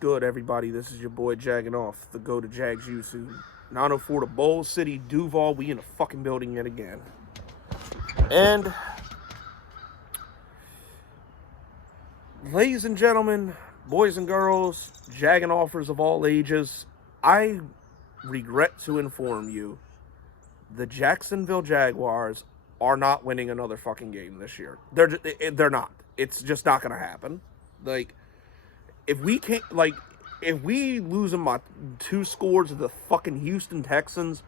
good, everybody? This is your boy Jagging Off, the Go to Jags Yusu. 904 to Bowl City, Duval. We in the fucking building yet again. And, ladies and gentlemen, boys and girls, Jagging Offers of all ages, I regret to inform you, the Jacksonville Jaguars are not winning another fucking game this year. They're not. It's just not going to happen. Like, if we lose them by 2 scores to the fucking Houston Texans,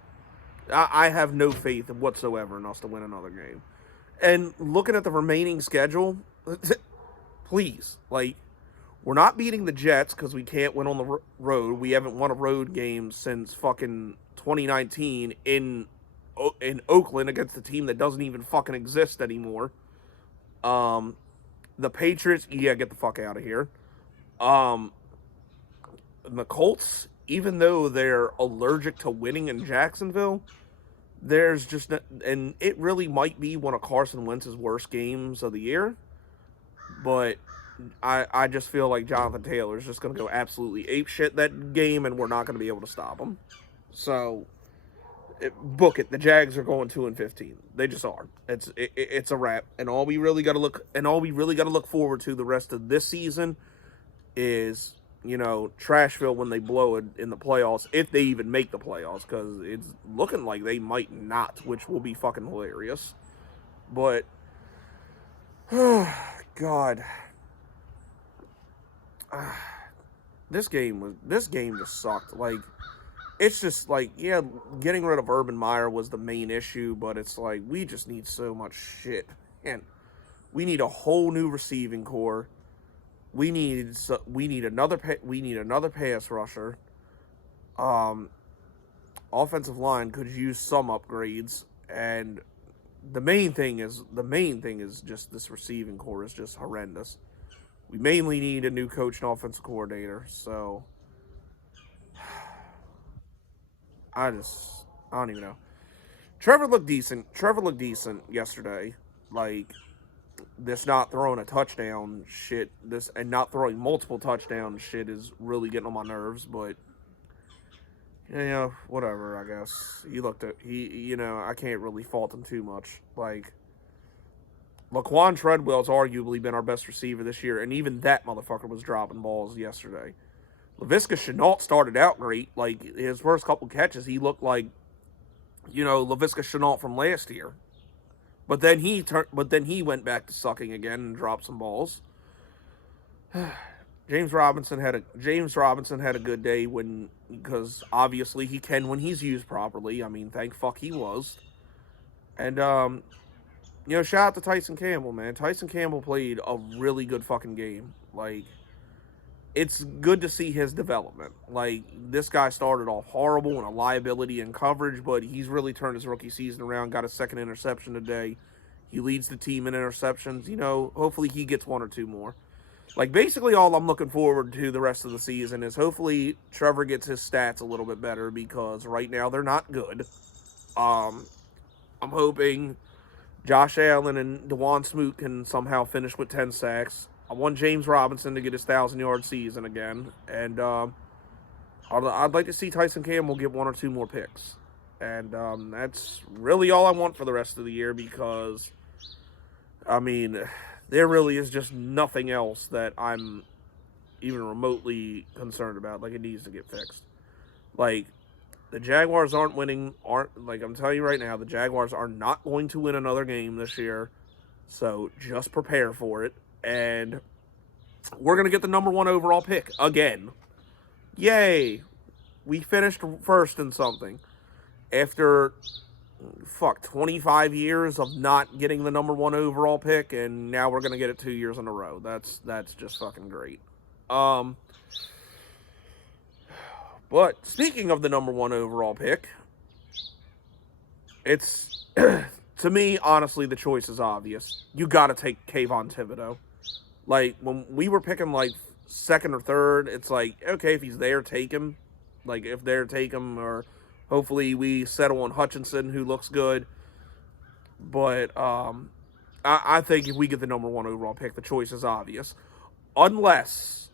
I have no faith whatsoever in us to win another game. And looking at the remaining schedule, please, we're not beating the Jets because we can't win on the road. We haven't won a road game since fucking 2019 in Oakland against a team that doesn't even fucking exist anymore. The Patriots, get the fuck out of here. The Colts, even though they're allergic to winning in Jacksonville, there's just and it really might be one of Carson Wentz's worst games of the year. But I just feel like Jonathan Taylor is just going to go absolutely apeshit that game, and we're not going to be able to stop him. So, book it. The Jags are going 2-15. They just are. It's a wrap. And all we really got to look forward to the rest of this season is, Trashville when they blow it in the playoffs, if they even make the playoffs, because it's looking like they might not, which will be fucking hilarious. But, God, this game just sucked. It's just getting rid of Urban Meyer was the main issue, but it's we just need so much shit, and we need a whole new receiving core. We need another pass rusher. Offensive line could use some upgrades, and the main thing is just this receiving core is just horrendous. We mainly need a new coach and offensive coordinator. So I don't even know. Trevor looked decent yesterday. This not throwing a touchdown shit, and not throwing multiple touchdown shit is really getting on my nerves, but whatever, I guess. I can't really fault him too much. Laquan Treadwell's arguably been our best receiver this year, and even that motherfucker was dropping balls yesterday. Laviska Shenault started out great. His first couple catches, he looked like, Laviska Shenault from last year. But then he went back to sucking again and dropped some balls. James Robinson had a good day because obviously he can when he's used properly. I mean, thank fuck he was. And shout out to Tyson Campbell, man. Tyson Campbell played a really good fucking game. It's good to see his development. This guy started off horrible and a liability in coverage, but he's really turned his rookie season around, got a second interception today. He leads the team in interceptions. Hopefully he gets 1 or 2 more. Basically all I'm looking forward to the rest of the season is hopefully Trevor gets his stats a little bit better, because right now they're not good. I'm hoping Josh Allen and DeJuan Smoot can somehow finish with 10 sacks. I want James Robinson to get his 1,000-yard season again. And I'd like to see Tyson Campbell get 1 or 2 more picks. And that's really all I want for the rest of the year, because, there really is just nothing else that I'm even remotely concerned about. It needs to get fixed. The Jaguars I'm telling you right now, the Jaguars are not going to win another game this year. So just prepare for it. And we're going to get the number 1 overall pick again. Yay. We finished first in something. After, 25 years of not getting the number 1 overall pick, and now we're going to get it 2 years in a row. That's just fucking great. But speaking of the number 1 overall pick, it's, to me, honestly, the choice is obvious. You got to take Kayvon Thibodeaux. When we were picking, second or third, it's okay, if he's there, take him. If they're take him, or hopefully we settle on Hutchinson, who looks good. But I think if we get the number 1 overall pick, the choice is obvious. Unless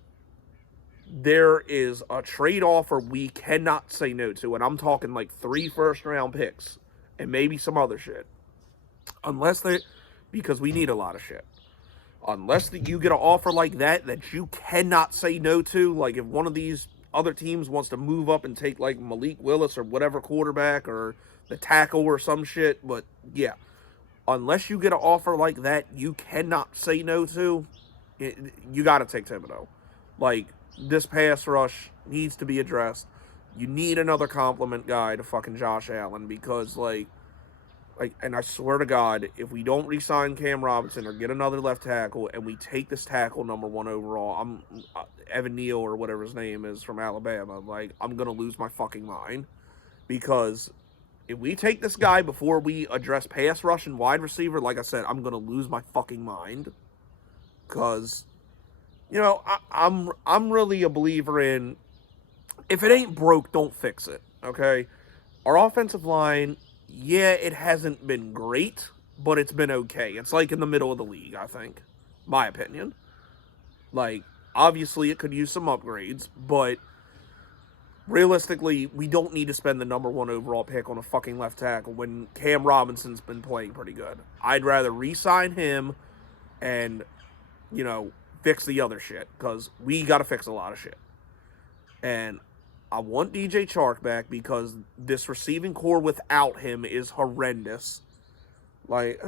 there is a trade offer we cannot say no to, and I'm talking like 3 first-round picks and maybe some other shit. Because we need a lot of shit. Unless you get an offer like that you cannot say no to, like if one of these other teams wants to move up and take like Malik Willis or whatever quarterback or the tackle or some shit, but yeah, unless you get an offer like that you cannot say no to, you got to take Thibodeaux. Like, this pass rush needs to be addressed. You need another compliment guy to fucking Josh Allen because, like, and I swear to God, if we don't re-sign Cam Robinson or get another left tackle and we take this tackle number 1 overall, Evan Neal or whatever his name is from Alabama, like, I'm going to lose my fucking mind. Because if we take this guy before we address pass rush and wide receiver, like I said, I'm going to lose my fucking mind. Because, you know, I'm really a believer in, if it ain't broke, don't fix it, okay? Our offensive line, yeah, it hasn't been great, but it's been okay. It's like in the middle of the league, I think. My opinion. Like, obviously it could use some upgrades, but realistically, we don't need to spend the number 1 overall pick on a fucking left tackle when Cam Robinson's been playing pretty good. I'd rather re-sign him and, you know, fix the other shit, because we got to fix a lot of shit. And I want DJ Chark back because this receiving core without him is horrendous. Like,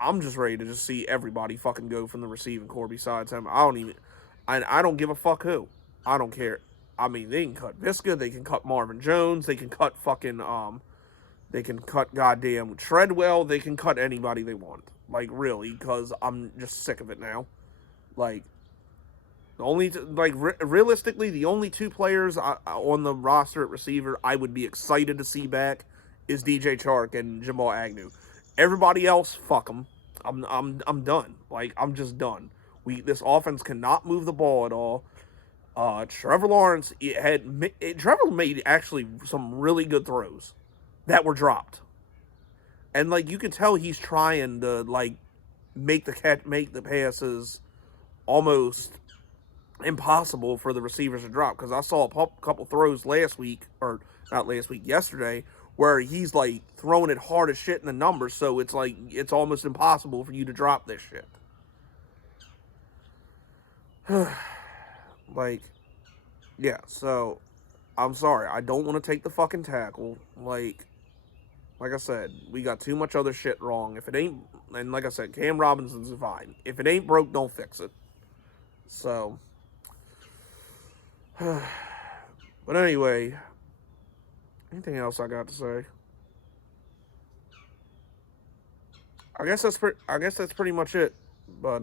I'm just ready to just see everybody fucking go from the receiving core besides him. I don't give a fuck who. I don't care. I mean, they can cut Visca, they can cut Marvin Jones, they can cut fucking, they can cut goddamn Treadwell, they can cut anybody they want. Like, really, because I'm just sick of it now. Like, realistically, the only 2 players on the roster at receiver I would be excited to see back is DJ Chark and Jamal Agnew. Everybody else, fuck them. I'm done. Like, I'm just done. This offense cannot move the ball at all. Trevor Lawrence Trevor made actually some really good throws that were dropped, and like you can tell he's trying to like make the passes almost impossible for the receivers to drop. Because I saw a couple throws yesterday, where he's like throwing it hard as shit in the numbers, so it's like it's almost impossible for you to drop this shit. Like, yeah, so I'm sorry, I don't want to take the fucking tackle. Like I said, we got too much other shit wrong. If it ain't, and like I said, Cam Robinson's fine. If it ain't broke, don't fix it. So, but anyway, anything else I got to say? I guess that's pretty much it. But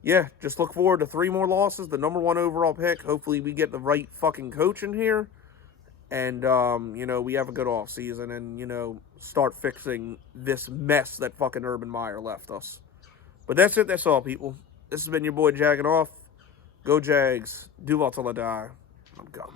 yeah, just look forward to 3 more losses, the number 1 overall pick. Hopefully we get the right fucking coach in here. And, you know, we have a good off season and, you know, start fixing this mess that fucking Urban Meyer left us. But that's it. That's all, people. This has been your boy Jagging Off. Go Jags. Do well till I die. I'm gone.